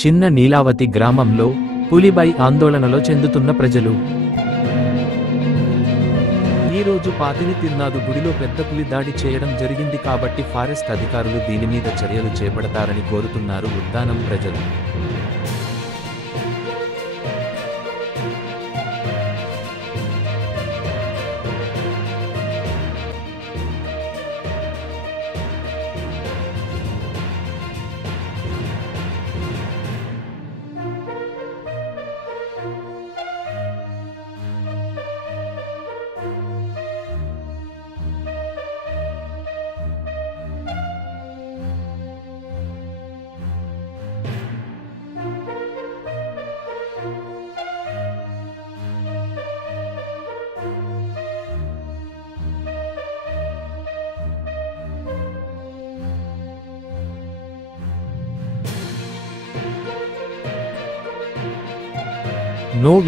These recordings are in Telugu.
చిన్న నీలావతి గ్రామంలో పులిపై ఆందోళనలో చెందుతున్న ప్రజలు ఈ రోజు పాతిని తిర్నాదు గుడిలో పెద్ద పులి దాడి చేయడం జరిగింది కాబట్టి ఫారెస్ట్ అధికారులు దీని మీద చర్యలు చేపడతారని కోరుతున్నారు ఉద్దానం ప్రజలు.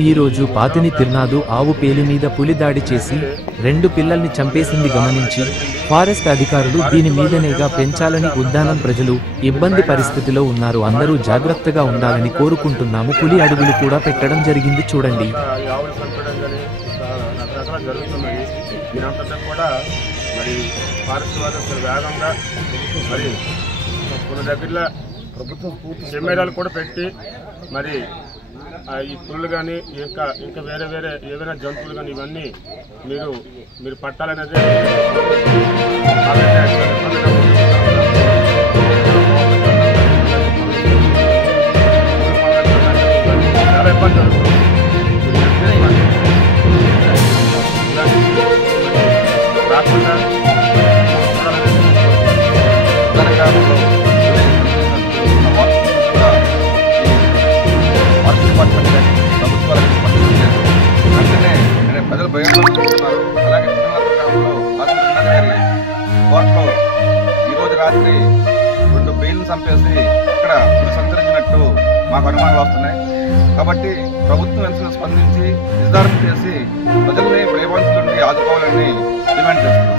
ఈ రోజు పాతిని తిర్నాదు ఆవు పేలి మీద పులి దాడి చేసి 2 పిల్లల్ని చంపేసింది గమనించి ఫారెస్ట్ అధికారులు దీని మీద నిఘా పెంచాలని ఉద్దానం ప్రజలు ఇబ్బంది పరిస్థితిలో ఉన్నారు. అందరూ జాగ్రత్తగా ఉండాలని కోరుకుంటున్నాము. పులి అడుగులు కూడా పెట్టడం జరిగింది చూడండి. కెమెరాలు కూడా పెట్టి మరి ఈ పులులు కానీ ఇంకా వేరే ఏవైనా జంతువులు కానీ ఇవన్నీ మీరు పట్టాలనేది చాలా ఇబ్బంది జరుగుతుంది. రాకుండా ప్రజలు భయపడుతున్నారు. అలాగే గ్రామంలో కోర్టులో ఈరోజు రాత్రి 2 బెయిల్ని చంపేసి అక్కడ పులి సంతరించినట్టు మాకు అనుమానాలు వస్తున్నాయి. కాబట్టి ప్రభుత్వం వెంటనే స్పందించి నిర్ధారణ చేసి ప్రజల్ని భయభ్రాంతుల నుండి ఆదుకోవాలని డిమాండ్ చేస్తున్నాం.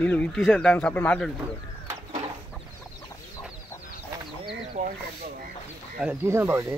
నేను తీసే దానికి సపరేట్ మాట్లాడుతున్నాను. తీసాను బాబు.